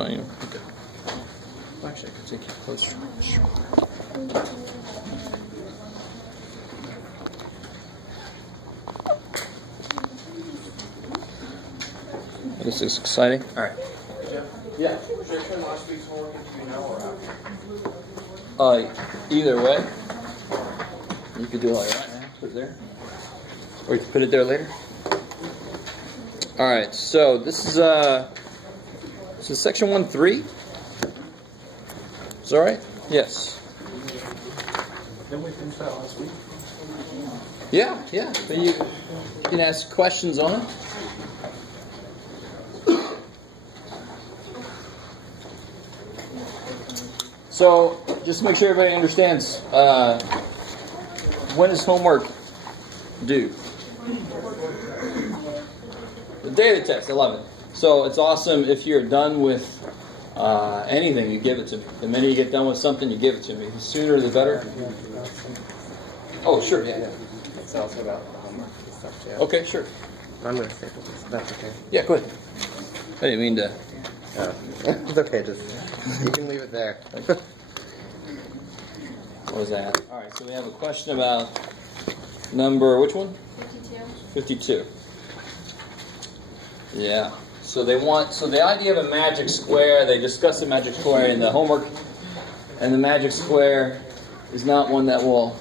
Well, okay. Actually, I could take you closer. This is exciting. All right. Yeah. Should I turn last week's homework into now or after? Either way. You could do it like that. Put it there. Or you can put it there later. All right. So this is section 1.3. Is that right? Yes. Didn't we finish that last week? Yeah. But you can ask questions on it. So, just to make sure everybody understands, when is homework due? The day of the test, 11. So, it's awesome if you're done with anything, you give it to me. The minute you get done with something, you give it to me. The sooner, the better. Oh, sure, yeah. It's also about homework and stuff, too. Okay, sure. I'm going to stay with this. That's okay. Yeah, go ahead. I didn't mean to... It's okay, just... You can leave it there. What was that? All right, so we have a question about number, which one? 52. Yeah. So the idea of a magic square, they discuss the magic square in the homework, and the magic square is not one that will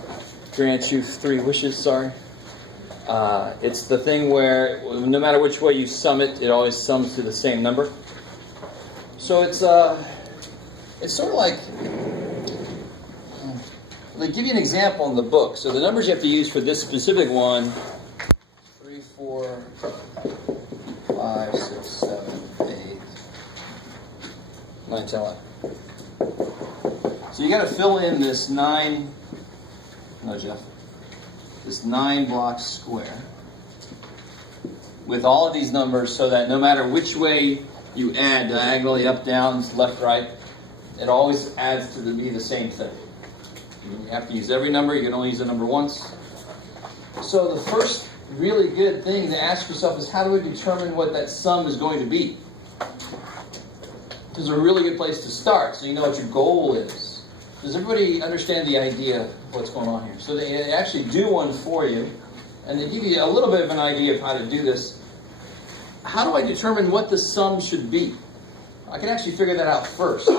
grant you 3 wishes, sorry. It's the thing where no matter which way you sum it, it always sums to the same number. So it's sort of like, they give you an example in the book. So the numbers you have to use for this specific one, 3, 4, 5, 6, 7, 8, 9, 10, 11. So you got to fill in this 9 block square with all of these numbers so that no matter which way you add, diagonally, up, down, left, right, it always adds to be the same thing. You have to use every number. You can only use a number once. So the first really good thing to ask yourself is, how do we determine what that sum is going to be? This is a really good place to start, so you know what your goal is. Does everybody understand the idea of what's going on here? So they actually do one for you, and they give you a little bit of an idea of how to do this. How do I determine what the sum should be? I can actually figure that out first,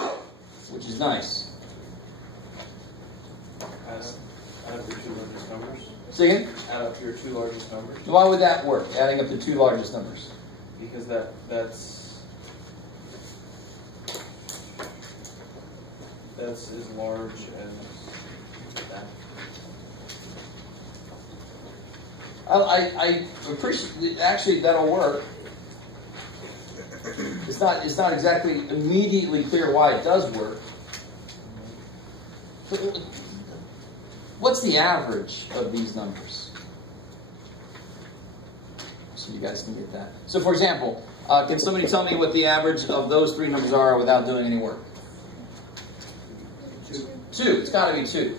which is nice. Add up your 2 largest numbers. Say again? Add up your 2 largest numbers. Why would that work, adding up the 2 largest numbers? Because that's as large as that. I appreciate, actually that'll work. It's not exactly immediately clear why it does work. What's the average of these numbers? So you guys can get that. So for example, can somebody tell me what the average of those 3 numbers are without doing any work? 2. It's got to be 2.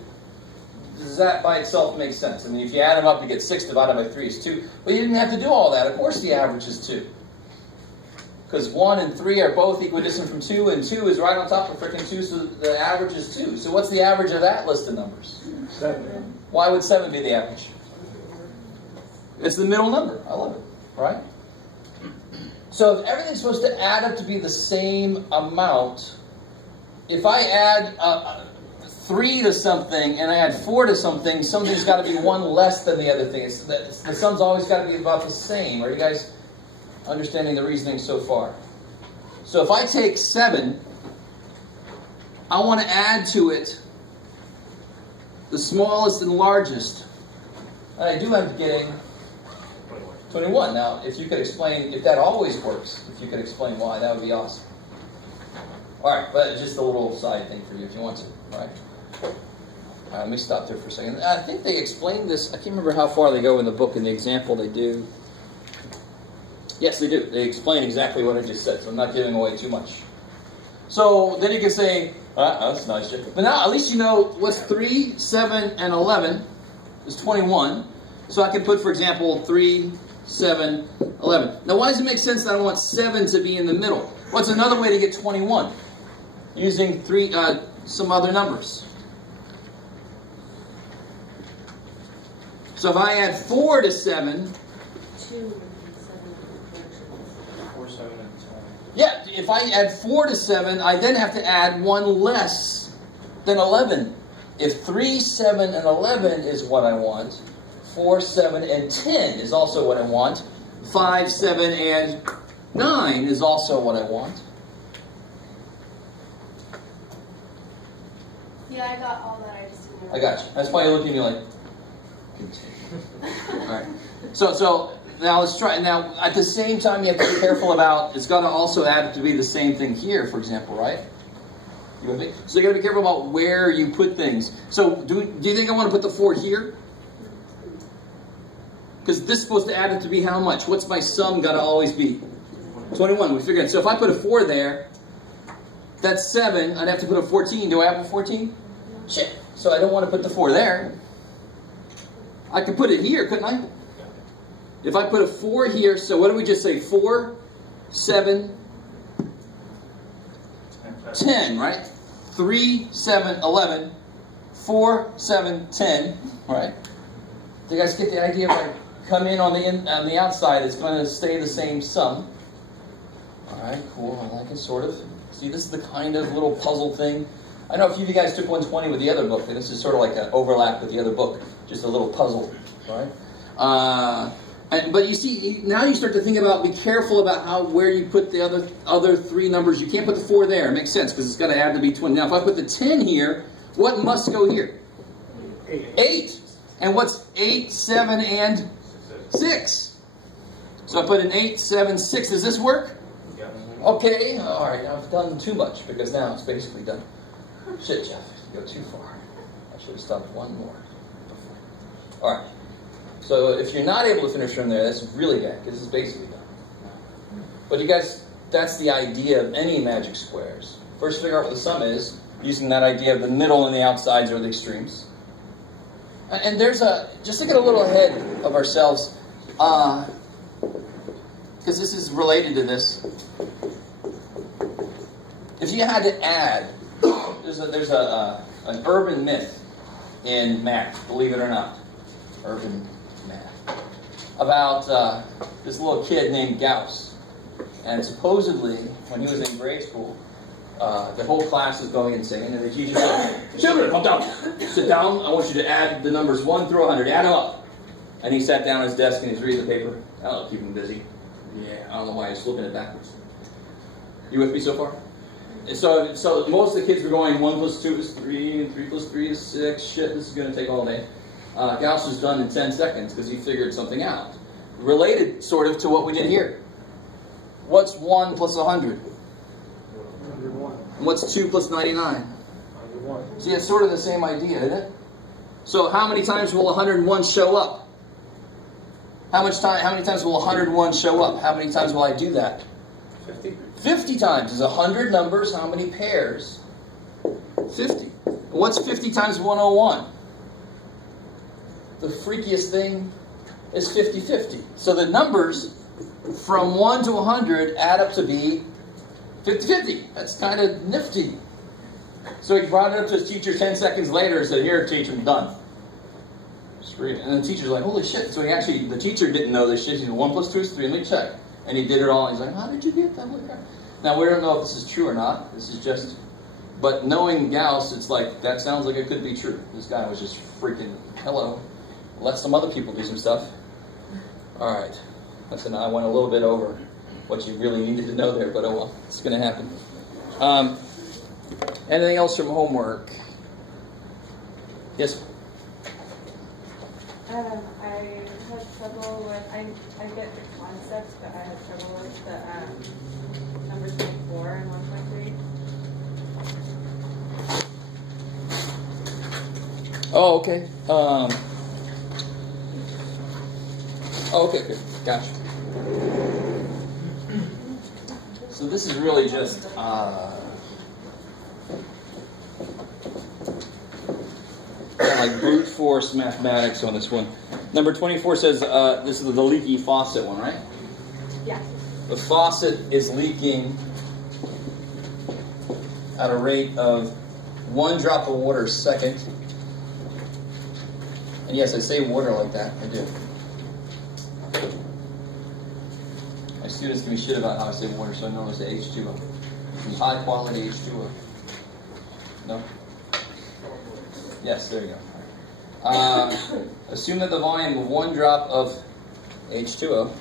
Does that by itself make sense? I mean, if you add them up, you get 6 divided by 3 is 2. But you didn't have to do all that. Of course the average is 2. Because 1 and 3 are both equidistant from 2, and 2 is right on top of freaking 2, so the average is 2. So what's the average of that list of numbers? 7. Why would 7 be the average? It's the middle number. I love it. Right? So if everything's supposed to add up to be the same amount, if I add 3 to something and I add 4 to something, something's got to be 1 less than the other thing. The sum's always got to be about the same. Are you guys understanding the reasoning so far? So if I take 7, I want to add to it the smallest and largest. And I do end up getting 21. Now, if you could explain, if that always works, if you could explain why, that would be awesome. All right, but just a little side thing for you if you want to, all right? All right, let me stop there for a second. I think they explained this. I can't remember how far they go in the book. In the example they do. Yes, they do. They explain exactly what I just said, so I'm not giving away too much. So then you can say, that's nice. But now at least you know what's 3, 7, and 11 is 21. So I can put, for example, 3, 7, 11. Now why does it make sense that I want 7 to be in the middle? What's another way to get 21? Using some other numbers. So if I add 4 to 7, 4, 7, and 10. yeah, if I add 4 to 7, I then have to add 1 less than 11. If 3, 7, and 11 is what I want, 4, 7, and 10 is also what I want, 5, 7, and 9 is also what I want. Yeah, I got all that. I just didn't know. I got you. That's why you're looking at me like, continue. All right. So now let's try. Now, at the same time, you have to be careful about, it's got to also add to be the same thing here, for example, right? You with me? So you got to be careful about where you put things. So do you think I want to put the 4 here? Because this is supposed to add it to be how much? What's my sum got to always be? 21. We figured. So if I put a 4 there, that's 7. I'd have to put a 14. Do I have a 14? Shit. So I don't want to put the 4 there. I could put it here, couldn't I? If I put a 4 here, so what did we just say? 4, 7, 10, right? 3, 7, 11, 4, 7, 10, right? Do you guys get the idea? If I come in on the outside, it's going to stay the same sum. All right, cool. I like it, sort of. See, this is the kind of little puzzle thing. I know a few of you guys took 120 with the other book, and this is sort of like an overlap with the other book, just a little puzzle, right? But you see, now you start to think about, be careful about where you put the other 3 numbers. You can't put the 4 there. It makes sense, because it's got to add to be 20. Now, if I put the 10 here, what must go here? 8. And what's 8, 7, and 6? So I put an 8, 7, 6. Does this work? Okay, all right, I've done too much, because now it's basically done. Shit, Jeff, you go too far. I should have stopped one more before. All right, so if you're not able to finish from there, that's really bad, because it's basically done. But you guys, that's the idea of any magic squares. First, figure out what the sum is, using that idea of the middle and the outsides or the extremes. And there's just to get a little ahead of ourselves, because this is related to this. If you had to add, there's an urban myth in math, believe it or not, urban math, about this little kid named Gauss. And supposedly, when he was in grade school, the whole class was going insane, and the teacher said, "Children, come down. Sit down. I want you to add the numbers 1 through 100. Add them up." And he sat down at his desk and he's reading the paper. That'll keep him busy. Yeah, I don't know why he's flipping it backwards. You with me so far? So most of the kids were going 1 plus 2 is 3, and 3 plus 3 is 6. Shit, this is going to take all day. Gauss was done in 10 seconds because he figured something out. Related, sort of, to what we did here. What's 1 plus 100? 101. What's 2 plus 99? 101. See, it's sort of the same idea, isn't it? So how many times will 101 show up? How many times will 101 show up? How many times will I do that? 50. 50 times. Is 100 numbers? How many pairs? 50. What's 50 times 101? The freakiest thing is 50-50. So the numbers from 1 to 100 add up to be 50-50. That's kind of nifty. So he brought it up to his teacher 10 seconds later and said, "Here, teacher, I'm done." And the teacher's like, "Holy shit." So the teacher didn't know this shit. He said, 1 plus 2 is 3, let me check. And he did it all. He's like, "How did you get that?" Now, we don't know if this is true or not. This is just, but knowing Gauss, it's like, that sounds like it could be true. This guy was just freaking, hello. Let some other people do some stuff. All right. Listen, I went a little bit over what you really needed to know there, but oh well, it's going to happen. Anything else from homework? Yes? I had trouble with, I get the concepts, but I had trouble with the number 24 and 1.3. Oh, okay. Okay, gotcha. So this is really just like brute force mathematics on this one. Number 24 says, this is the leaky faucet one, right? Yeah. The faucet is leaking at a rate of 1 drop of water a second. And yes, I say water like that. I do. My students give me shit about how I say water, so I know I say H2O. It's high quality H2O. No? Yes, there you go. Assume that the volume of 1 drop of H2O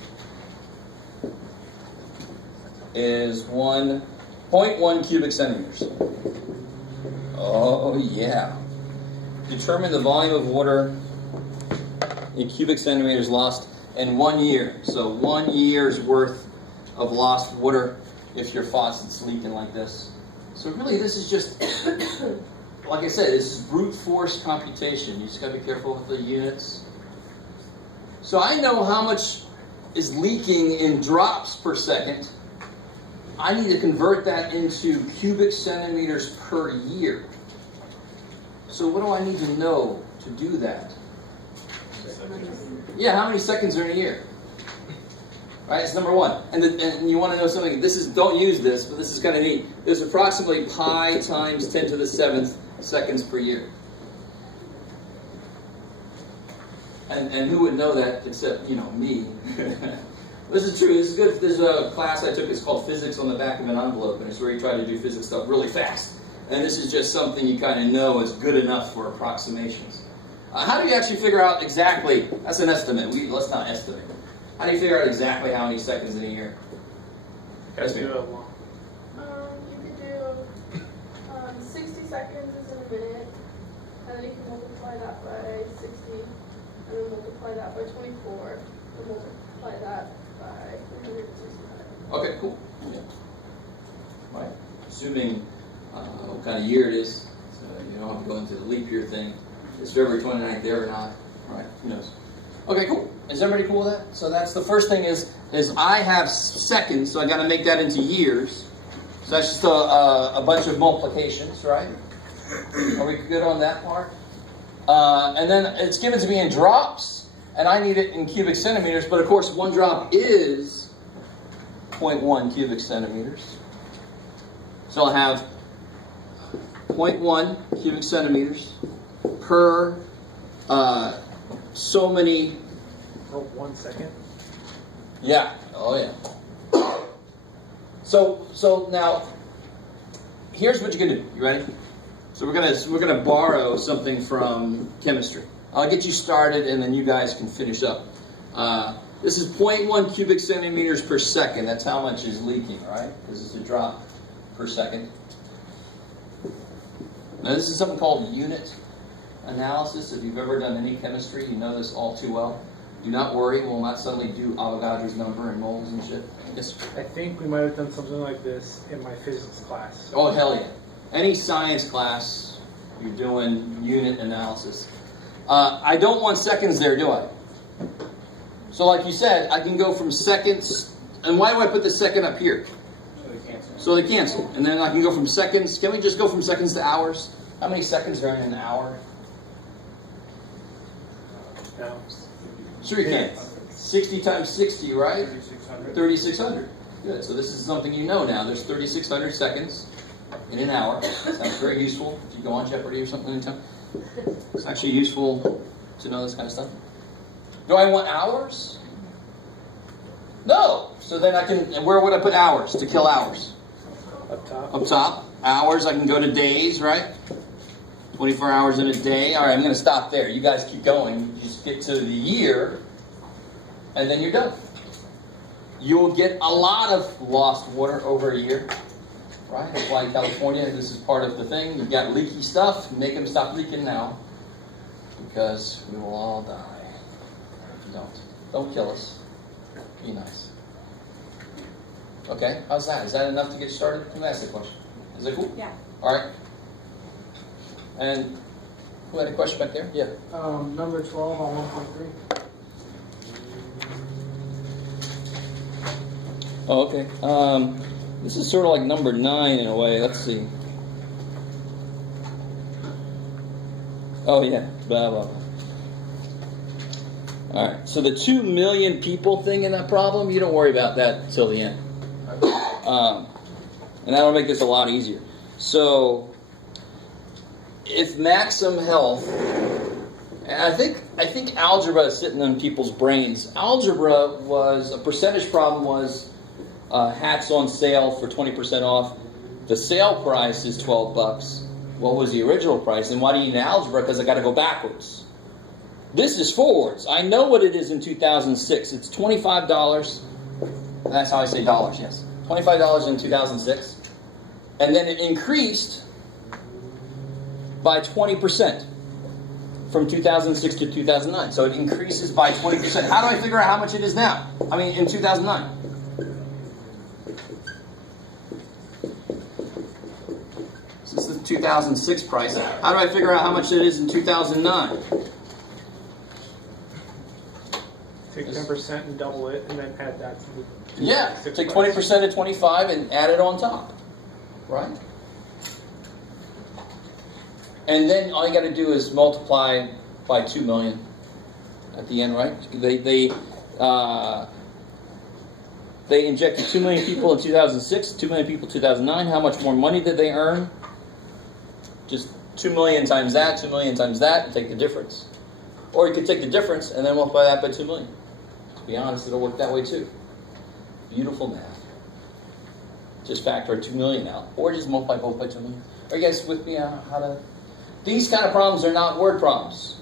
is 1.1 cubic centimeters. Oh, yeah. Determine the volume of water in cubic centimeters lost in 1 year. So 1 year's worth of lost water if your faucet's leaking like this. So really, this is just, like I said, this is brute force computation. You just got to be careful with the units. So I know how much is leaking in drops per second. I need to convert that into cubic centimeters per year. So what do I need to know to do that? Yeah, how many seconds are in a year? Right, it's number one. And you want to know something, this is, don't use this, but this is kind of neat. There's approximately pi times 10 to the 7th seconds per year. And who would know that except, you know, me. This is true. This is good. There's a class I took. It's called Physics on the back of an envelope, and it's where you try to do physics stuff really fast. And this is just something you kind of know is good enough for approximations. How do you actually figure out exactly? That's an estimate. Let's not estimate. How do you figure out exactly how many seconds in a year? You could do 60 seconds is in a minute, and then you can multiply that by 60, and then multiply that by 24, and multiply that by 365. Okay, cool. Yeah. Right. Assuming what kind of year it is, so you don't have to go into the leap year thing. Is February 29th there or not? Right? Who knows? Okay, cool. Is everybody cool with that? So that's the first thing is I have seconds, so I got to make that into years. So that's just a bunch of multiplications, right? Are we good on that part? And then it's given to me in drops, and I need it in cubic centimeters. But of course, 1 drop is 0.1 cubic centimeters. So I'll have 0.1 cubic centimeters per so many. Oh, 1 second. Yeah. Oh yeah. So now, here's what you're gonna do. You ready? So we're gonna borrow something from chemistry. I'll get you started, and then you guys can finish up. This is 0.1 cubic centimeters per second. That's how much is leaking, right? Because it's a drop per second. Now this is something called unit analysis. If you've ever done any chemistry, you know this all too well. Do not worry, we'll not suddenly do Avogadro's number and moles and shit. Yes, sir. I think we might have done something like this in my physics class. Oh, hell yeah. Any science class, you're doing unit analysis. I don't want seconds there, do I? So like you said, I can go from seconds, and why do I put the second up here? So they cancel. And then I can go from seconds. Can we just go from seconds to hours? How many seconds are in an hour? No. Sure you can. 60 times 60, right? 3,600. 3,600. Good. So this is something you know now. There's 3,600 seconds in an hour. Sounds very useful. If you go on Jeopardy or something anytime. It's actually useful to know this kind of stuff. Do I want hours? No. So then I can, where would I put hours to kill hours? Up top. Up top. Hours, I can go to days, right? 24 hours in a day. All right, I'm going to stop there. You guys keep going. You just get to the year, and then you're done. You'll get a lot of lost water over a year, right? That's why in California, this is part of the thing. You've got leaky stuff. Make them stop leaking now, because we will all die if you don't. Don't kill us. Be nice. Okay, how's that? Is that enough to get started? Who asked the question? Is that cool? Yeah. All right. And who had a question back there? Yeah. Number 12 on 1.3. Oh, okay. This is sort of like number 9 in a way. Let's see. Oh, yeah. Blah, blah, blah. All right. So the 2 million people thing in that problem, you don't worry about that until the end. And that'll make this a lot easier. So, if maximum health, and I think algebra is sitting in people's brains. Algebra was, a percentage problem was hats on sale for 20% off. The sale price is $12. What was the original price? And why do you need algebra? Because I got to go backwards. This is forwards. I know what it is in 2006. It's $25. That's how I say dollars, yes. $25 in 2006. And then it increased by 20% from 2006 to 2009. So it increases by 20%. How do I figure out how much it is now? I mean, in 2009. So this is the 2006 price. How do I figure out how much it is in 2009? Take 10% and double it, and then add that to the Yeah, take 20% of 25 and add it on top, right? And then all you got to do is multiply by 2 million at the end, right? They injected 2 million people in 2006, 2 million people in 2009. How much more money did they earn? Just 2 million times that, 2 million times that, and take the difference. Or you could take the difference and then multiply that by 2 million. To be honest, it'll work that way too. Beautiful math. Just factor 2 million out. Or just multiply both by 2 million. Are you guys with me on how to... These kind of problems are not word problems.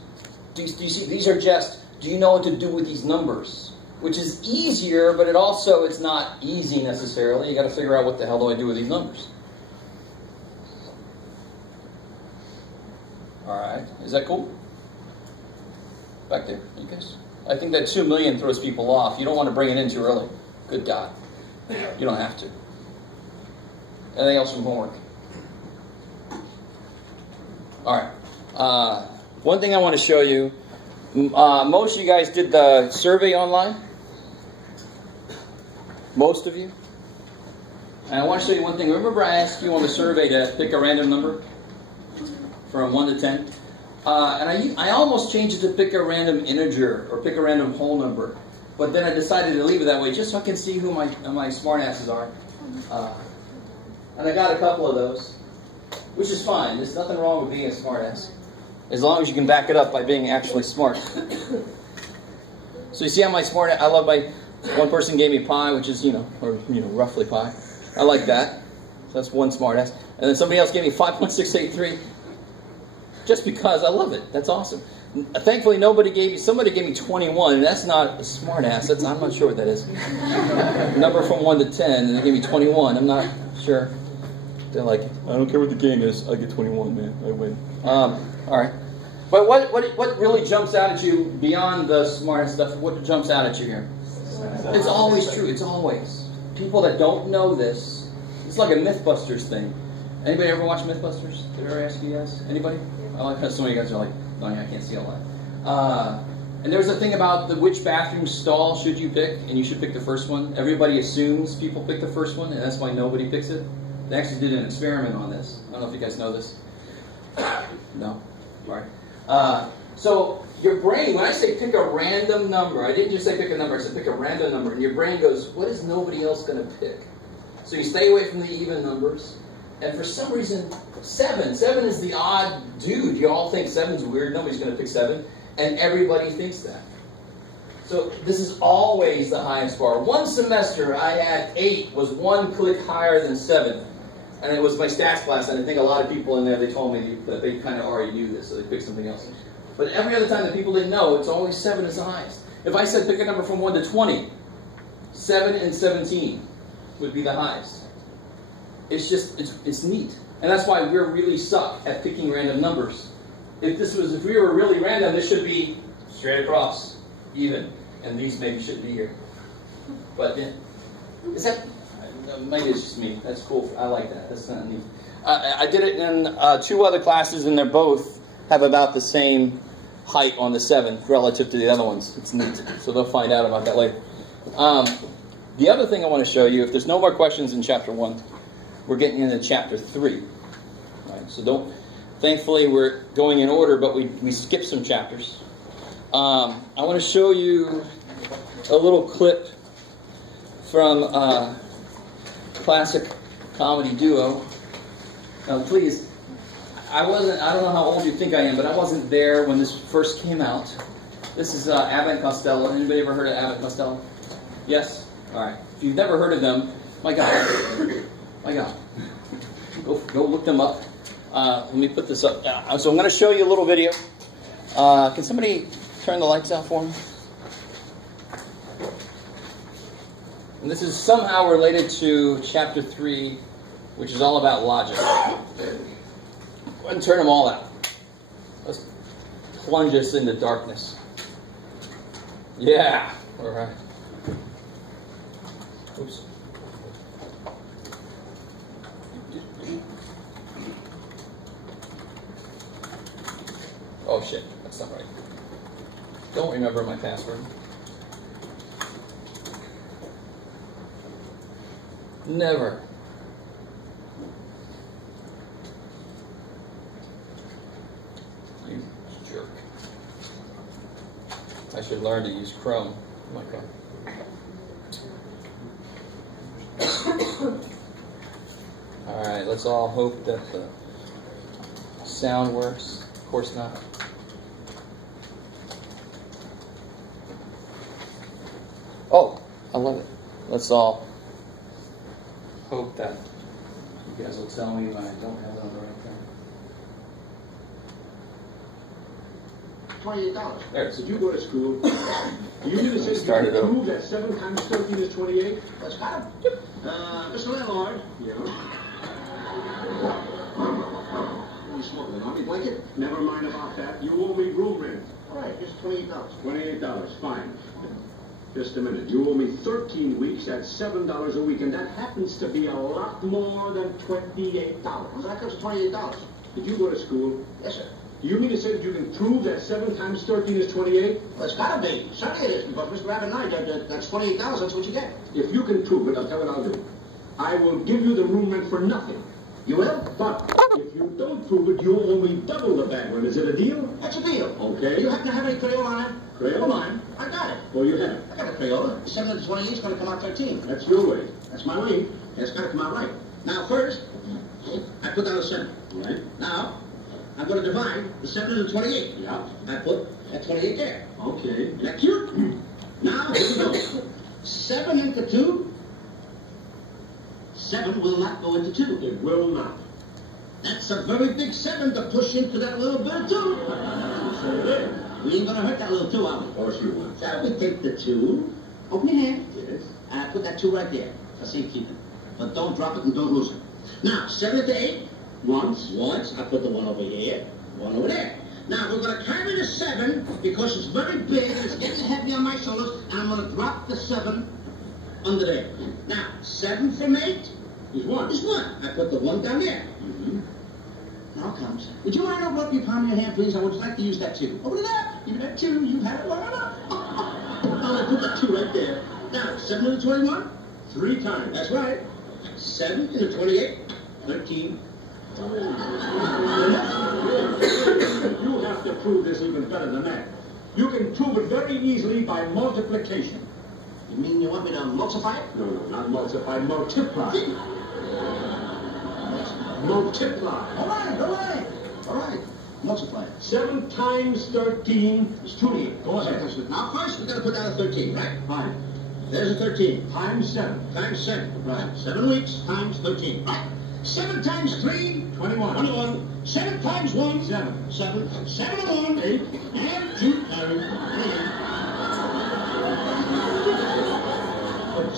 Do you see? These are just, do you know what to do with these numbers? Which is easier, but it's not easy necessarily. You got to figure out what the hell do I do with these numbers. Alright, is that cool? Back there, you guys? I think that 2 million throws people off. You don't want to bring it in too early. Good God. You don't have to. Anything else from homework? Alright. One thing I want to show you. Most of you guys did the survey online. Most of you. And I want to show you one thing. Remember I asked you on the survey to pick a random number? From 1 to 10. And I almost changed it to pick a random integer or pick a random whole number. But then I decided to leave it that way just so I can see who my smart asses are. And I got a couple of those, which is fine. There's nothing wrong with being a smart ass, as long as you can back it up by being actually smart. So you see how my smart ass, I love my, one person gave me pi, which is, roughly pi. I like that. So that's one smart ass. And then somebody else gave me 5.683. Just because I love it. That's awesome. Thankfully, somebody gave me 21, and that's not a smart ass. I'm not sure what that is. Number from 1 to 10, and they gave me 21. I'm not sure. They're like, I don't care what the game is. I get 21, man. I win. All right. But what really jumps out at you beyond the smart stuff? What jumps out at you here? It's always true. It's always. People that don't know this, it's like a Mythbusters thing. Anybody ever watch Mythbusters? Did I ever ask you guys? Anybody? I like how some of you guys are like, no, I can't see all that. And there's a thing about which bathroom stall should you pick, and you should pick the first one. Everybody assumes people pick the first one, and that's why nobody picks it. They actually did an experiment on this. I don't know if you guys know this. No? All right. So your brain, when I say pick a random number, I didn't just say pick a number, I said pick a random number, and your brain goes, what is nobody else going to pick? So you stay away from the even numbers. And for some reason, 7 is the odd dude. You all think 7's weird. Nobody's going to pick 7. And everybody thinks that. So this is always the highest bar. One semester, I had 8 was 1 click higher than 7. And it was my stats class. And I think a lot of people in there, they told me that they kind of already knew this. So they picked something else. But every other time that people didn't know, it's always 7 is the highest. If I said pick a number from 1 to 20, 7 and 17 would be the highest. It's just, it's neat. And that's why we're really suck at picking random numbers. If we were really random, this should be straight across, even. And these maybe shouldn't be here. But, is that, maybe it's just me. That's cool. I like that. That's not neat. I did it in 2 other classes, and they both have about the same height on the 7 relative to the other ones. It's neat. So they'll find out about that later. The other thing I want to show you, if there's no more questions in chapter 1, we're getting into chapter 3. Right, so thankfully we're going in order, but we skipped some chapters. I want to show you a little clip from classic comedy duo, Please, I don't know how old you think I am, but I wasn't there when this first came out. This is Abbott and Costello. Anybody ever heard of Abbott and Costello? Yes? All right. If you've never heard of them, my God. My God. Go look them up. Let me put this up. So I'm going to show you a little video. Can somebody turn the lights out for me? And this is somehow related to chapter 3, which is all about logic. Go ahead and turn them all out. Let's plunge us into darkness. Yeah. All right. Oops. Oh shit, that's not right. Don't remember my password. Never. You jerk. I should learn to use Chrome. Oh my God. Alright, let's all hope that the sound works. Of course not. Oh, I love it. Let's all hope that you guys will tell me when I don't have it on the right thing. $28. There it is. Did you go to school? Do you mean to say Start you it over. prove that 7 times 13 is 28? Let's got him. Mr. Landlord. Yeah. What are you smoking, an army blanket? Never mind about that. You owe me room rent. All right, just $28. $28, fine. Just a minute. You owe me 13 weeks at $7 a week, and that happens to be a lot more than $28. Well, that comes to $28. Did you go to school? Yes, sir. Do you mean to say that you can prove that 7 times 13 is 28? Well, it's gotta be. Certainly it is, because Mr. Abbott and I, that's $28. That's what you get. If you can prove it, I'll tell you what I'll do. I will give you the room rent for nothing. You will? But if you don't prove it, you'll owe me double the back rent. Is it a deal? That's a deal. Okay. Do you happen to have any Crayola on it? Crayola mine? I got it. Well, you have it. I got a Crayola. 7 to 28 is going to come out 13. That's your way. That's my way. It's got to come out right. Now, first, I put down a 7. Right? Now, I'm going to divide the 7 into 28. Yeah. I put that 28 there. Okay. Isn't that cute? Now, here we go. 7 into 2. 7 will not go into 2. It will not. That's a very big 7 to push into that little bit of 2. So it is. We ain't going to hurt that little 2, are we? Of course you won't. So we take the 2. Open your hand. Yes. And I put that 2 right there for safekeeping. But don't drop it and don't lose it. Now, 7 into 8. Once. I put the 1 over here, 1 over there. Now, we're going to carry the 7 because it's very big and it's getting heavy on my shoulders, and I'm going to drop the 7 under there. Now, 7 from 8 Is 1. is 1. I put the 1 down there. Mm-hmm. Now it comes. Would you mind opening up your palm of your hand, please? I would like to use that 2. Open it up. Give me that 2. You've had it long enough. Now, I put that 2 right there. Now, 7 into 21? 3 times. That's right. 7 into 28, 13. You have to prove this even better than that. You can prove it very easily by multiplication. You mean you want me to multiply it? No, not multiply, multiply. Multiply. All right. Multiply it. 7 times 13 is 28. Go ahead. Now, first, we got to put down a 13, right? Fine. There's a 13. Times 7. Times 7. Right. 7 weeks times 13. Right. 7 times 3, 21. 21. 7 times 1, 7. 7. 7 and 1, 8. and 2,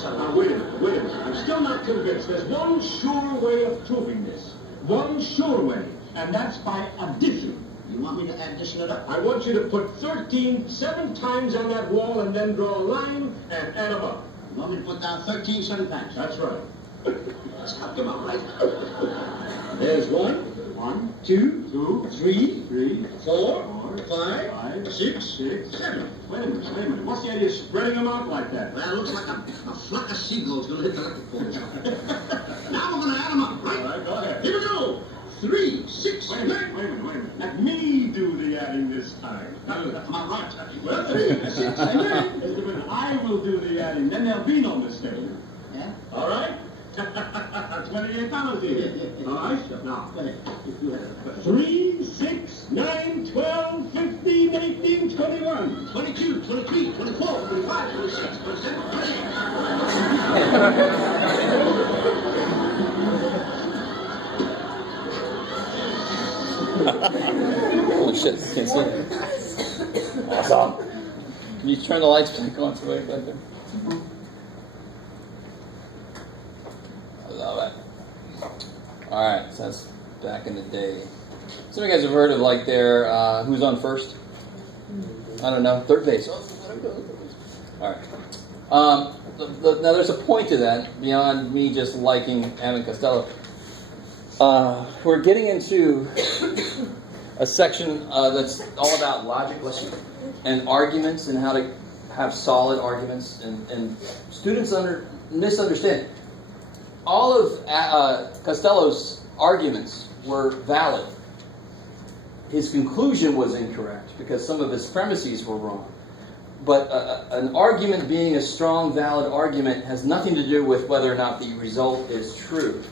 Now, wait a minute. I'm still not convinced. There's one sure way of proving this. One sure way. And that's by addition. You want me to addition it up? I want you to put 13 7 times on that wall and then draw a line and add them up. You want me to put down 13 7 times? That's right. That's got to come out right. There's 1, 2, 2, 3, 3, 4, 5, 6, 6, 7. Wait a minute. What's the idea of spreading them out like that? Well, it looks like a flock of seagulls going to hit the electric poles. Now we're going to add them up, All right? right, go ahead. Here we go. 3, 6, Wait a 9. minute. Let me do the adding this time. Come on, right. Well, 3, 6, 9. Just a minute. I will do the adding. Then there'll be no mistake. Yeah? All right? $28 here. All right? Now, Go ahead. If you had a question. 3, 6, 9, 12, 15, 18, 21. 22, 23, 24, 25, 26, 27, 28. Holy shit, can't see it. Awesome. Can you turn the lights back on so back there? I love it. Alright, so that's back in the day. Some of you guys have heard of like their, who's on first? I don't know, third base. Alright. Now there's a point to that, beyond me just liking Abbott and Costello. We're getting into a section that's all about logic and arguments and how to have solid arguments. And students misunderstand. All of Costello's arguments were valid. His conclusion was incorrect because some of his premises were wrong. But an argument being a strong, valid argument has nothing to do with whether or not the result is true.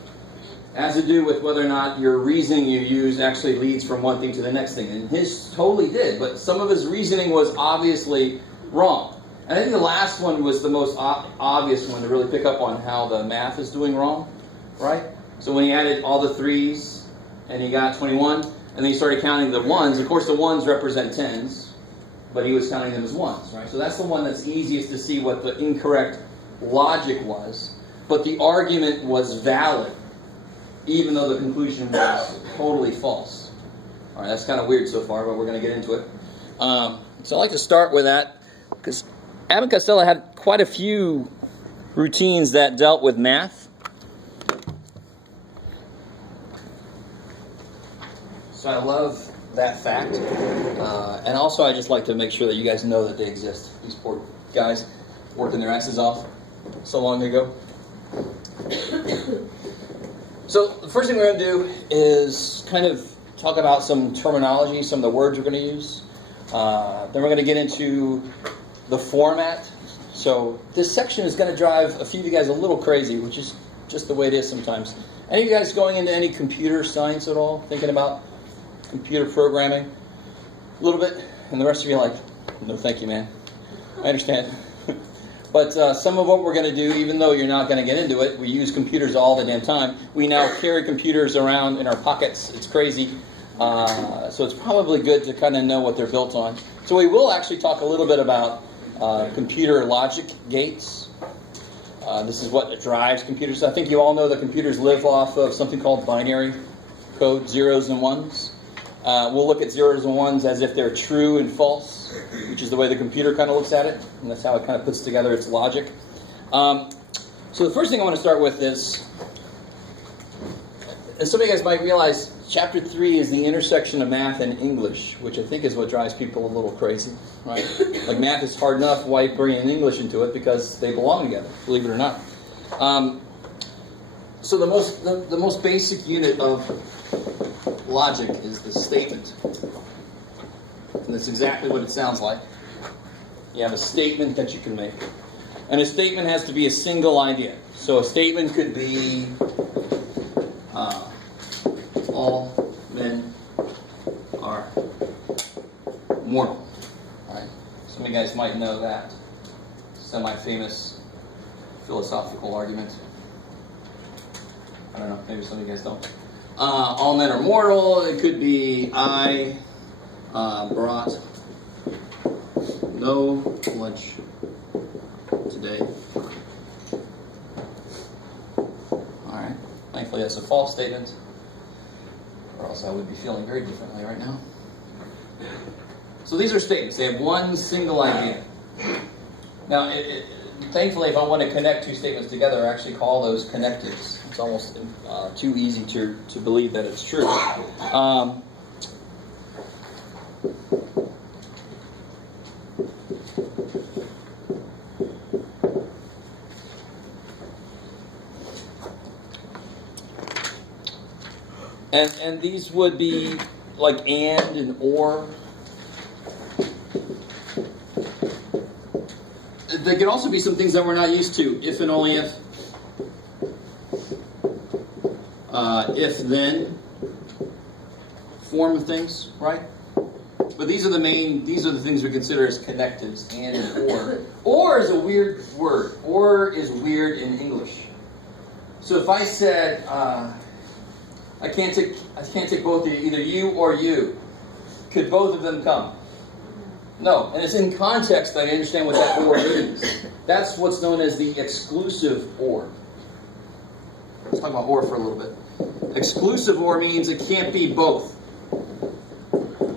It has to do with whether or not your reasoning you use actually leads from one thing to the next thing. And his totally did, but some of his reasoning was obviously wrong. And I think the last one was the most obvious one to really pick up on how the math is doing wrong, right? So when he added all the 3's and he got 21, and then he started counting the 1's. Of course, the 1's represent 10's, but he was counting them as 1's, right? So that's the one that's easiest to see what the incorrect logic was. But the argument was valid, even though the conclusion was totally false. All right, that's kind of weird so far, but we're going to get into it. So I like to start with that, because Abbott and Costello had quite a few routines that dealt with math. So I love that fact. And also I just like to make sure that you guys know that they exist. These poor guys working their asses off so long ago. So the first thing we're going to do is kind of talk about some terminology, some of the words we're going to use. Then we're going to get into the format. So this section is going to drive a few of you guys a little crazy, which is just the way it is sometimes. Any of you guys going into any computer science at all? Thinking about computer programming? A little bit? And the rest of you are like, no thank you, man. I understand. But some of what we're going to do, even though you're not going to get into it, we use computers all the damn time. We now carry computers around in our pockets. It's crazy. So it's probably good to kind of know what they're built on. So we will actually talk a little bit about computer logic gates. This is what drives computers. I think you all know that computers live off of something called binary code, 0s and 1s. We'll look at 0s and 1s as if they're true and false, which is the way the computer kind of looks at it, and that's how it kind of puts together its logic. So the first thing I want to start with is, as some of you guys might realize, Chapter 3 is the intersection of math and English, which I think is what drives people a little crazy, right? Like math is hard enough, why bring in English into it? Because they belong together, believe it or not. So the most basic unit of logic is the statement. And that's exactly what it sounds like. You have a statement that you can make. And a statement has to be a single idea. So a statement could be, all men are mortal. Right? Some of you guys might know that semi-famous philosophical argument. I don't know, maybe some of you guys don't. All men are mortal. It could be, I brought no lunch today. Alright. Thankfully that's a false statement, or else I would be feeling very differently right now. So these are statements. They have one single idea. Now, thankfully, if I want to connect two statements together, I actually call those connectives. It's almost too easy to believe that it's true. And these would be like and or. They could also be some things that we're not used to. If and only if. if-then form of things, right? But these are the things we consider as connectives, and or. Or is a weird word. Or is weird in English. So if I said, I can't take both of you, either you or you, could both of them come? No, and it's in context that I understand what that or means. That's what's known as the exclusive or. Let's talk about or for a little bit. Exclusive or means it can't be both.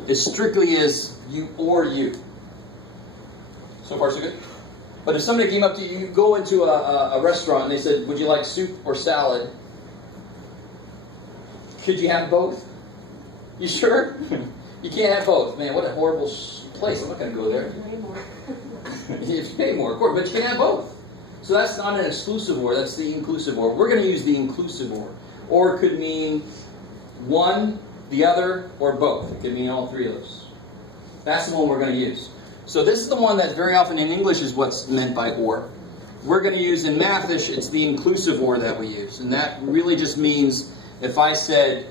It strictly is you or you. So far, so good? But if somebody came up to you, you go into a restaurant and they said, would you like soup or salad? Could you have both? You sure? You can't have both. Man, what a horrible place. I'm not going to go there. If you pay more, of course, but you can have both. So that's not an exclusive or, that's the inclusive or. We're going to use the inclusive or. Or could mean one, the other, or both. It could mean all three of those. That's the one we're going to use. So this is the one that very often in English is what's meant by or. We're going to use in Mathish, it's the inclusive or that we use. And that really just means if I said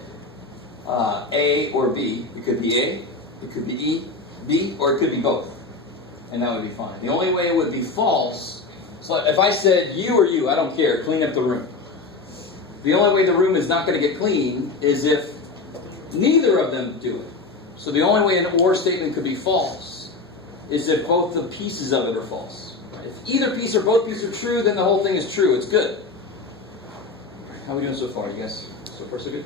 A or B, it could be A, it could be B, or it could be both. And that would be fine. The only way it would be false, so if I said you or you, I don't care, clean up the room. The only way the room is not going to get clean is if neither of them do it. So the only way an or statement could be false is if both the pieces of it are false. If either piece or both pieces are true, then the whole thing is true. It's good. How are we doing so far, you guys? So far, so good?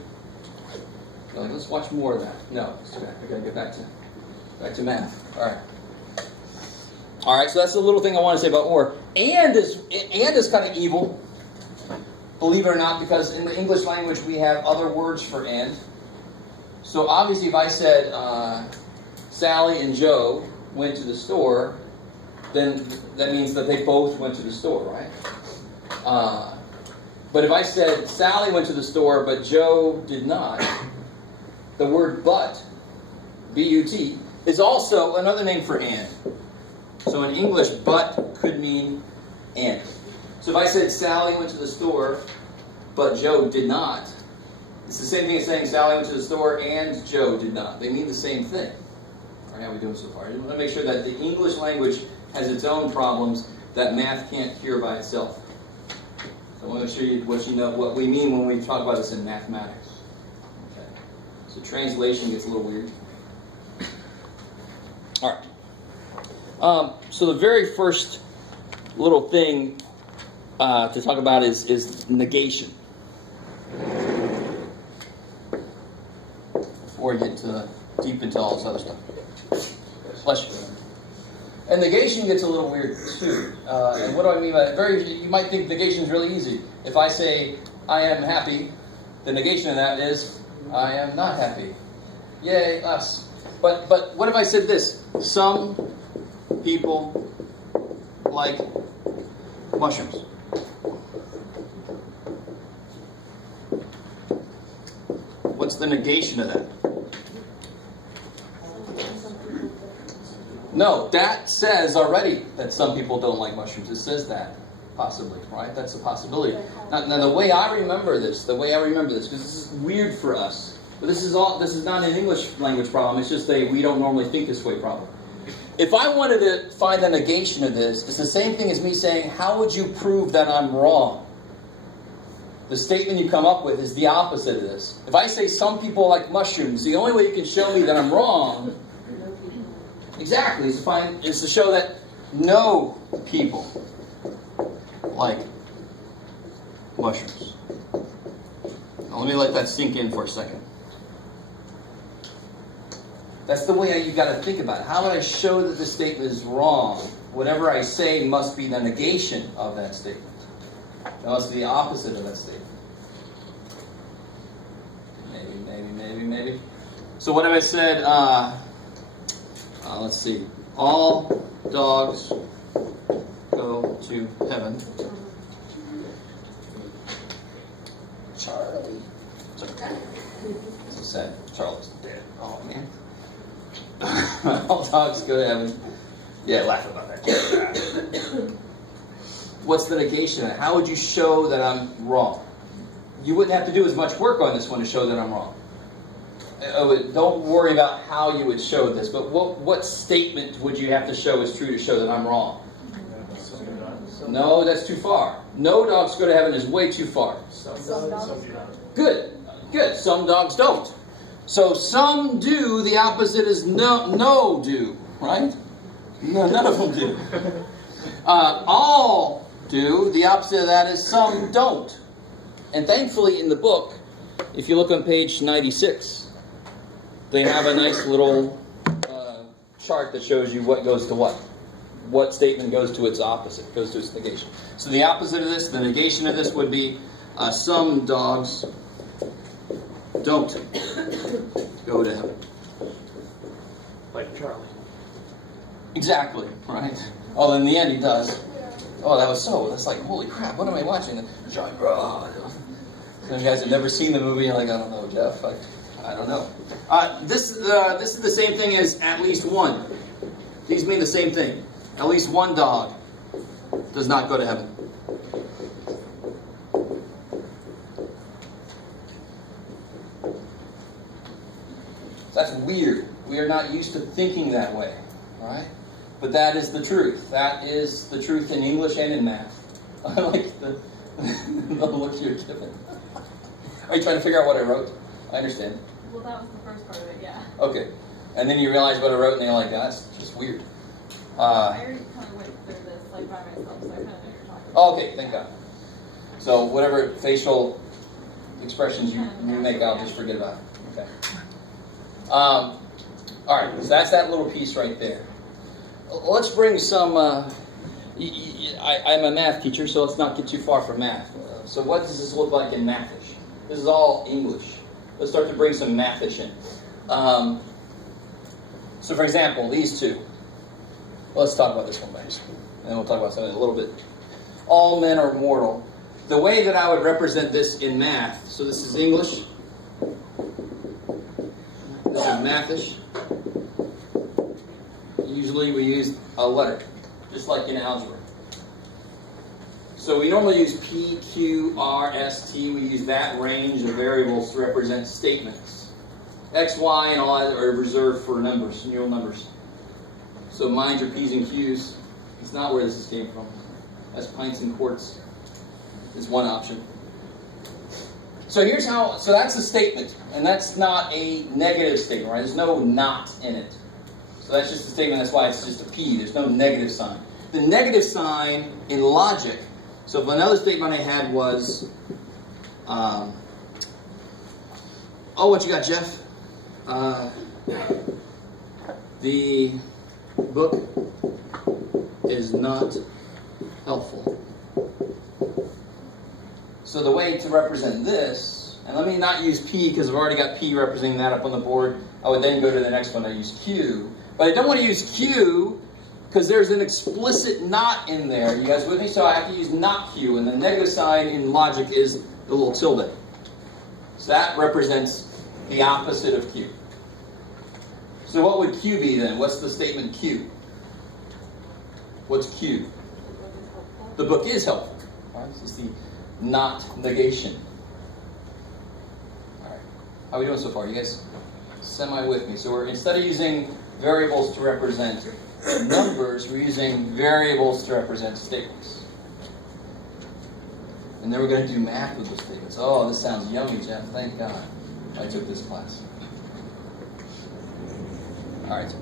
Like, let's watch more of that. No, it's too bad. We got to get back to math. All right. All right, so that's the little thing I want to say about or. And is kind of evil, believe it or not, because in the English language we have other words for and. So obviously if I said Sally and Joe went to the store, then that means that they both went to the store, right? But if I said Sally went to the store but Joe did not, the word but, B-U-T, is also another name for and. So in English, but could mean and. So if I said Sally went to the store but Joe did not, it's the same thing as saying Sally went to the store and Joe did not. They mean the same thing. All right, how are we doing so far? I want to make sure that the English language has its own problems that math can't cure by itself. So I want to show you what we mean when we talk about this in mathematics. Okay. So translation gets a little weird. All right. So the very first little thing to talk about is negation. Before we get deep into all this other stuff. Bless you. And negation gets a little weird too. And what do I mean by that? You might think negation is really easy. If I say I am happy, the negation of that is I am not happy. Yay, us. But what if I said this? Some people like mushrooms. What's the negation of that? No, that says already that some people don't like mushrooms. It says that, possibly, right? That's a possibility. Now the way I remember this, because this is weird for us, but this is not an English language problem. It's just a we don't normally think this way problem. If I wanted to find the negation of this, it's the same thing as me saying, how would you prove that I'm wrong? The statement you come up with is the opposite of this. If I say some people like mushrooms, the only way you can show me that I'm wrong, exactly, is to show that no people like mushrooms. Now let me let that sink in for a second. That's the way you got to think about it. How would I show that the statement is wrong? Whatever I say must be the negation of that statement. It must be the opposite of that statement. Maybe. So what if I said, let's see, all dogs go to heaven. Charlie. So sad. Charlie's dead. Oh, man. All dogs go to heaven. Yeah, laugh about that. What's the negation of it? How would you show that I'm wrong? you wouldn't have to do as much work on this one to show that I'm wrong. Don't worry about how you would show this, but what statement would you have to show is true to show that I'm wrong? No, that's too far. No dogs go to heaven is way too far. Good. Good. Some dogs don't. So some do, the opposite is no do, right? No, none of them do. All do, the opposite of that is some don't. And thankfully in the book, if you look on page 96, they have a nice little chart that shows you what goes to what. What statement goes to its opposite, goes to its negation. So the opposite of this, the negation of this would be some dogs don't go to heaven. Like Charlie. Exactly, right? Oh, in the end he does. Oh, that's like, holy crap, what am I watching? Some of you guys have never seen the movie, you're like, I don't know, Jeff. I don't know. This is the same thing as at least one. These mean the same thing. At least one dog does not go to heaven. That's weird. We are not used to thinking that way, right? But that is the truth. That is the truth in English and in math. I like the look you're giving. Are you trying to figure out what I wrote? I understand. Well, that was the first part of it, yeah. Okay. And then you realize what I wrote, and you're like, that's just weird. I already kind of went through this like by myself, so I kind of know what you're talking about. Okay, thank God. So whatever facial expressions you make, I'll just forget about it. Okay. All right, so that's that little piece right there. Let's bring some... I'm a math teacher, so let's not get too far from math. So what does this look like in mathish? This is all English. Let's start to bring some mathish in. So for example, these two. Let's talk about this one first, and then we'll talk about something a little bit. All men are mortal. The way that I would represent this in math, so this is English. This is mathish. Usually we use a letter, just like in algebra. So we normally use P, Q, R, S, T. We use that range of variables to represent statements. X, Y, and all that are reserved for numbers, real numbers. So mind your P's and Q's. It's not where this came from. That's pints and quarts. Is one option. So here's how, so that's a statement. And that's not a negative statement, right? There's no not in it. So that's just a statement, that's why it's just a P. There's no negative sign. The negative sign in logic, so if another statement I had was, oh, what you got, Jeff? The book is not helpful. So the way to represent this, and let me not use P because I've already got P representing that up on the board. I would then go to the next one. I use Q. But I don't want to use Q because there's an explicit not in there. You guys with me? So I have to use not Q. And the negative sign in logic is the little tilde. So that represents the opposite of Q. So what would Q be then? What's the statement Q? What's Q? The book is helpful. All right, this is the not negation. All right, how are we doing so far? You guys semi with me? So we're, instead of using variables to represent numbers, we're using variables to represent statements. And then we're going to do math with those statements. Oh, this sounds yummy, Jeff. Thank God I took this class. All right.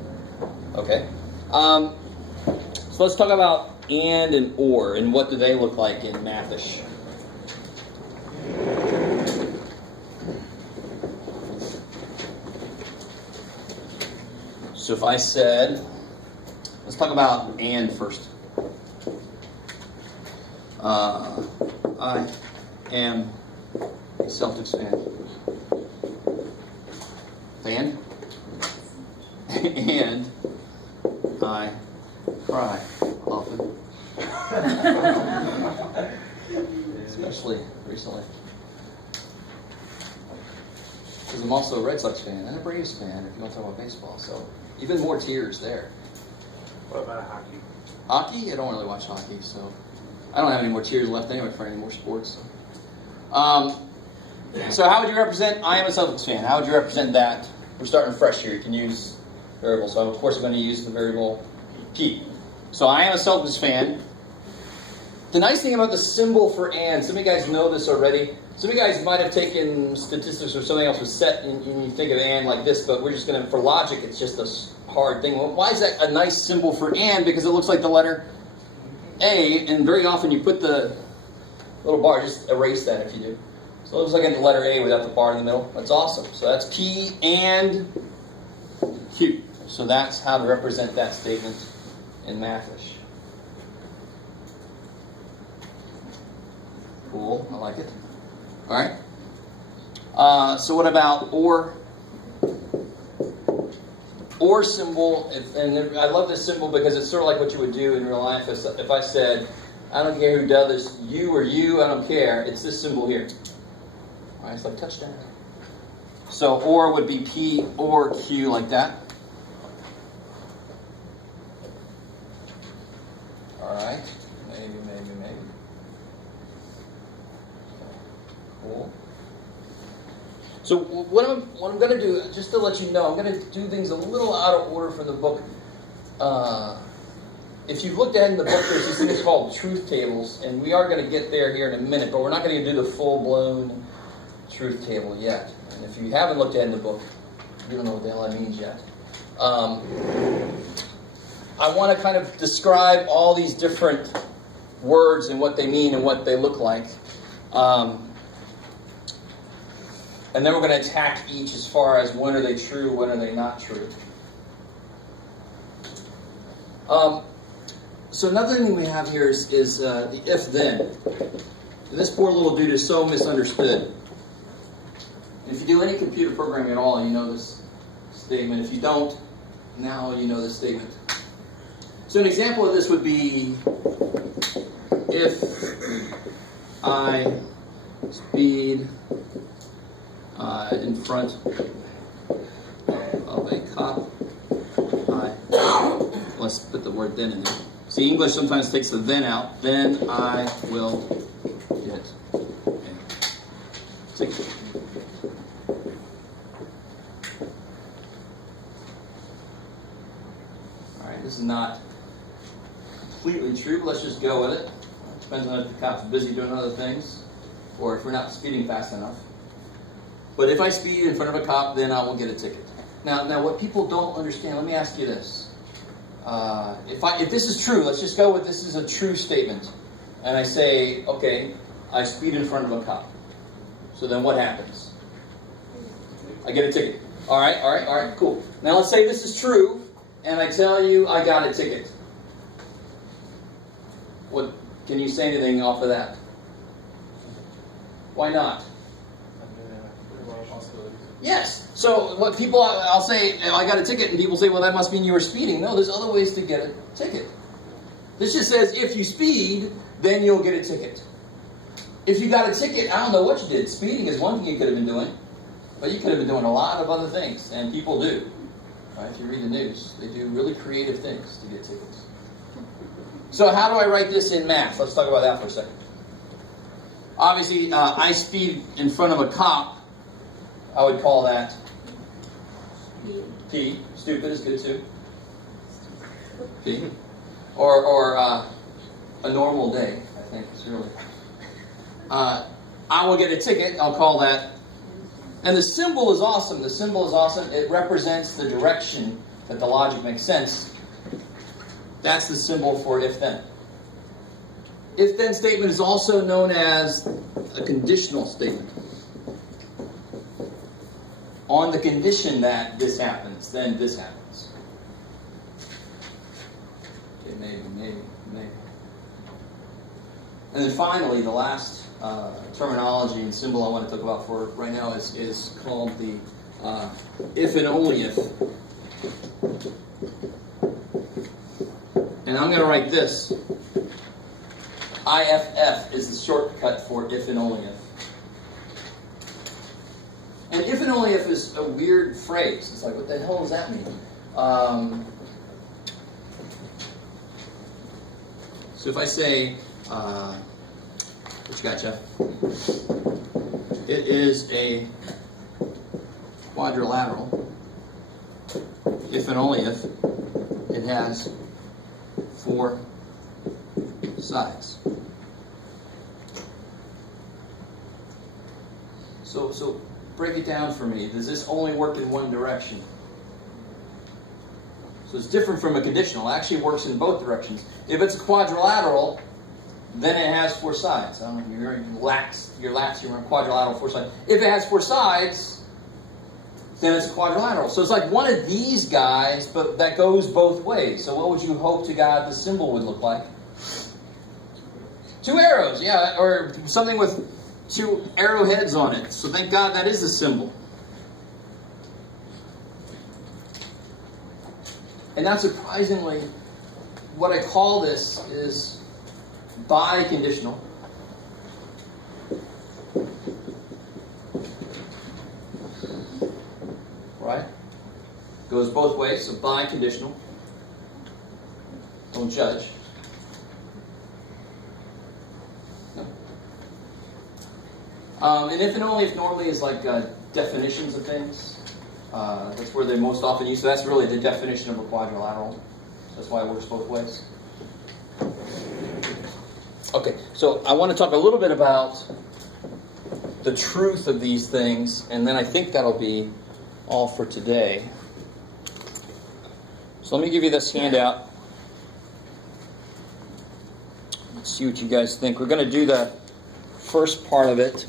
Okay. So let's talk about and or, and what do they look like in mathish. So if I said, let's talk about and first. I am a Celtics fan. Fan? And I cry often. Especially recently. Because I'm also a Red Sox fan and a Braves fan, if you want to talk about baseball. So even more tears there. What about hockey? Hockey? I don't really watch hockey, so I don't have any more tears left anyway for any more sports. So. So how would you represent I am a Celtics fan? How would you represent that? We're starting fresh here. You can use variables. So of course I'm going to use the variable P. So I am a Celtics fan. The nice thing about the symbol for and, some of you guys know this already. Some of you guys might have taken statistics or something else with set and you think of and like this, but we're just going to, for logic, it's just a hard thing. Well, why is that a nice symbol for and? Because it looks like the letter A, and very often you put the little bar, just erase that if you do. So it looks like the letter A without the bar in the middle. That's awesome. So that's P and Q. So that's how to represent that statement in Mathish. Cool, I like it. All right. So what about or? Or symbol, and I love this symbol because it's sort of like what you would do in real life. If I said, I don't care who does this, you or you, I don't care. It's this symbol here. All right, it's like touchdown. So or would be P or Q like that. All right, maybe. Cool. So what I'm going to do, just to let you know, I'm going to do things a little out of order from the book. If you've looked at in the book, there's these things called truth tables, and we are going to get there here in a minute, but we're not going to do the full-blown truth table yet. And if you haven't looked at it in the book, you don't know what the hell that means yet. I want to kind of describe all these different words and what they mean and what they look like. And then we're going to attack each as far as when are they true, when are they not true. So another thing we have here is the if-then. And this poor little dude is so misunderstood. And if you do any computer programming at all, you know this statement. If you don't, now you know this statement. So an example of this would be if I speed in front of a cop, let's put the word then in there. See, English sometimes takes the then out. Then I will get a ticket. All right, this is not completely true, but let's just go with it. Depends on if the cop's busy doing other things, or if we're not speeding fast enough. But if I speed in front of a cop, then I will get a ticket. Now what people don't understand, let me ask you this. If this is true, let's just go with this is a true statement. And I say, okay, I speed in front of a cop. So then what happens? I get a ticket. All right, cool. Now let's say this is true, and I tell you I got a ticket. What, can you say anything off of that? Why not? Yes. So what people, I'll say, I got a ticket, and people say, well, that must mean you were speeding. No, there's other ways to get a ticket. This just says if you speed, then you'll get a ticket. If you got a ticket, I don't know what you did. Speeding is one thing you could have been doing, but you could have been doing a lot of other things, and people do. Right? If you read the news, they do really creative things to get tickets. So how do I write this in math? Let's talk about that for a second. Obviously, I speed in front of a cop. I would call that P. Stupid is good too. P. Or a normal day, I think is really. I will get a ticket. I'll call that. And the symbol is awesome. The symbol is awesome. It represents the direction that the logic makes sense. That's the symbol for if-then. If-then statement is also known as a conditional statement. On the condition that this happens, then this happens. Okay, maybe. And then finally, the last terminology and symbol I want to talk about for right now is called the if and only if. And I'm going to write this. IFF is the shortcut for if and only if. And if and only if is a weird phrase. It's like, what the hell does that mean? So if I say, what you got, Jeff? it is a quadrilateral if and only if it has 4 sides. So break it down for me. Does this only work in one direction? So it's different from a conditional. It actually works in both directions. If it's a quadrilateral, then it has 4 sides. Your lats, you're a quadrilateral 4 sides. If it has 4 sides, then it's quadrilateral. So it's like one of these guys, but that goes both ways. So what would you hope to God the symbol would look like? 2 arrows, yeah, or something with 2 arrowheads on it. So thank God that is the symbol. And not surprisingly, what I call this is biconditional. Right? Goes both ways, so biconditional. Don't judge. No. And if and only if normally is like definitions of things. That's where they're most often used. So that's really the definition of a quadrilateral. That's why it works both ways. Okay, so I want to talk a little bit about the truth of these things, and then I think that'll be all for today. So let me give you this handout. Let's see what you guys think. We're going to do the first part of it.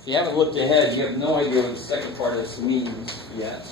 If you haven't looked ahead, you have no idea what the second part of this means yet.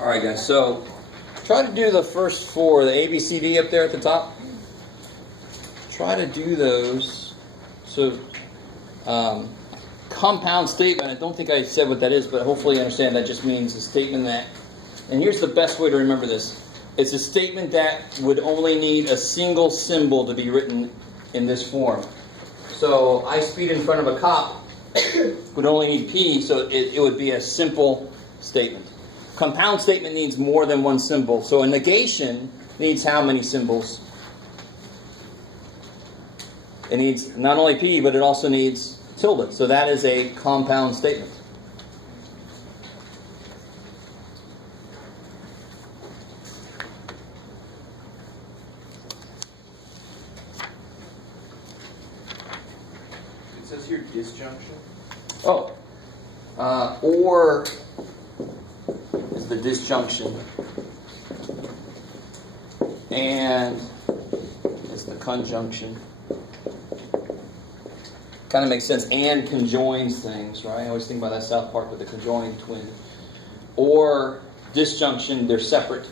Alright guys, so try to do the first 4, the A, B, C, D up there at the top. Try to do those. So, compound statement, I don't think I said what that is, but hopefully you understand that just means a statement that, and here's the best way to remember this. It's a statement that would only need a single symbol to be written in this form. So, I speed in front of a cop would only need P, so it would be a simple statement. Compound statement needs more than one symbol. So a negation needs how many symbols? It needs not only P, but it also needs tilde. So that is a compound statement. It says here disjunction. Oh. Or is the disjunction. And is the conjunction. Kind of makes sense. And conjoins things, right? I always think about that South Park with the conjoined twin. Or disjunction, they're separate.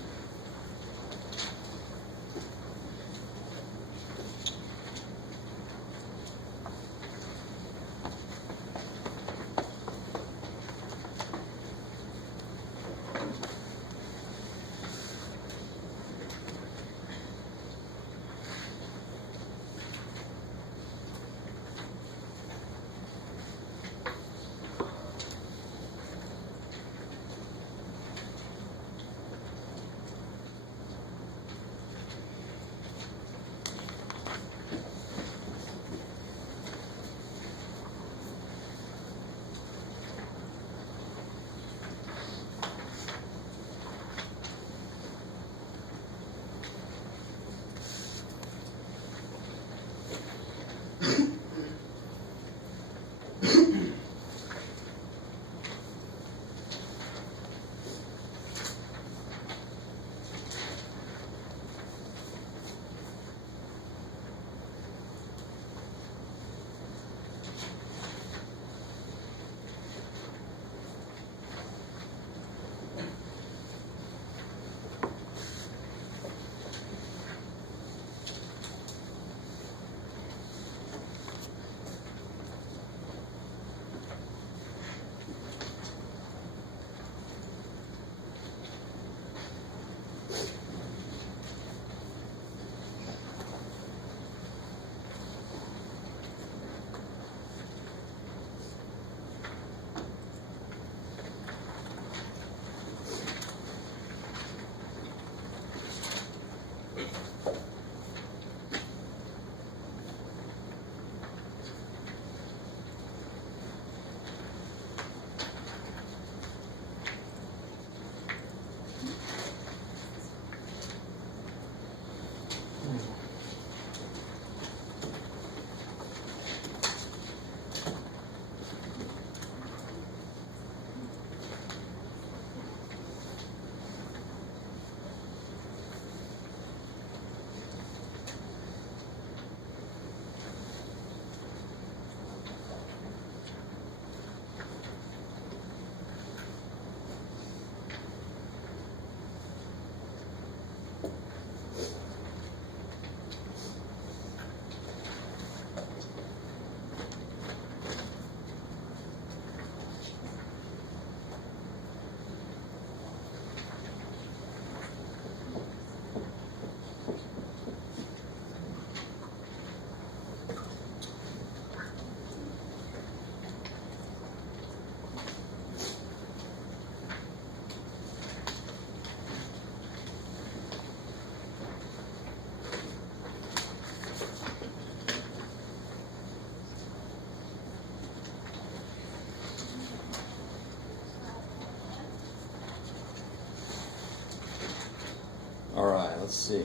let's see.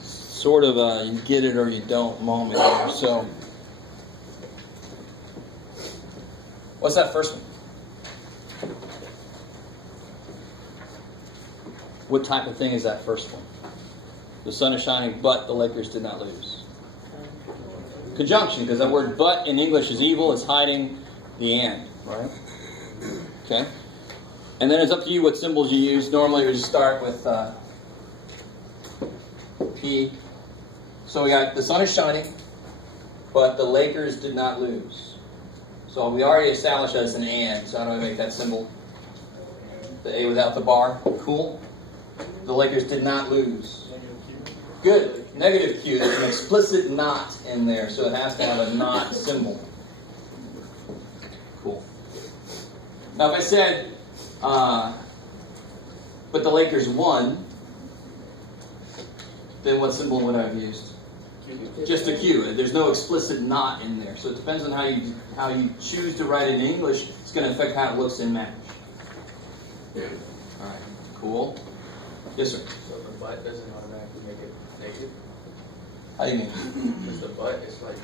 Sort of a you get it or you don't moment here. So, what's that first one? What type of thing is that first one? The sun is shining, but the Lakers did not lose. Conjunction, because that word "but" in English is evil. It's hiding the "and," right? Okay. And then it's up to you what symbols you use. Normally we just start with P. So we got the sun is shining, but the Lakers did not lose. So we already established that it's an "and." So how do I make that symbol? The A without the bar. Cool. The Lakers did not lose. Good. Negative Q. There's an explicit not in there, so it has to have a not symbol. Cool. Now if I said, but the Lakers won, then what symbol would I have used? Just a Q. There's no explicit not in there. So it depends on how you choose to write it in English. It's going to affect how it looks in match. All right. Cool. Yes, sir. So the but doesn't automatically make it negative? How do you mean? Because the but is like...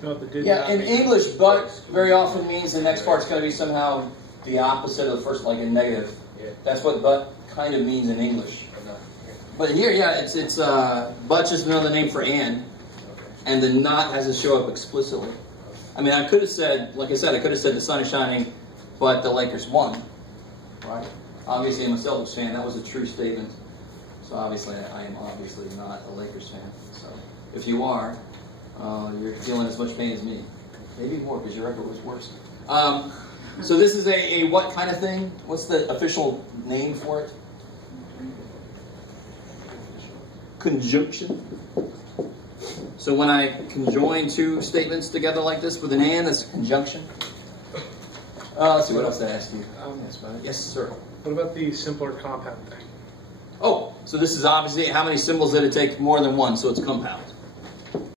No, the did Yeah, not in make English, but very often means the next part's going to be somehow the opposite of the first, like a negative. Yeah. That's what but kind of means in English. Or not. Yeah. But here, yeah, it's but's just another name for and, Okay. and the not has to show up explicitly. I mean, I could have said, like I said, I could have said the sun is shining, but the Lakers won, right? Obviously, I'm a Celtics fan. That was a true statement. So obviously, I am obviously not a Lakers fan. So if you are, you're feeling as much pain as me. Maybe more because your record was worse. So this is a what kind of thing? What's the official name for it? Conjunction. So when I conjoin two statements together like this with an and, that's a conjunction. Let's see what else did I ask you. Yes, yes, sir. What about the simpler compound thing? Oh, so this is obviously how many symbols did it take? More than one, so it's compound.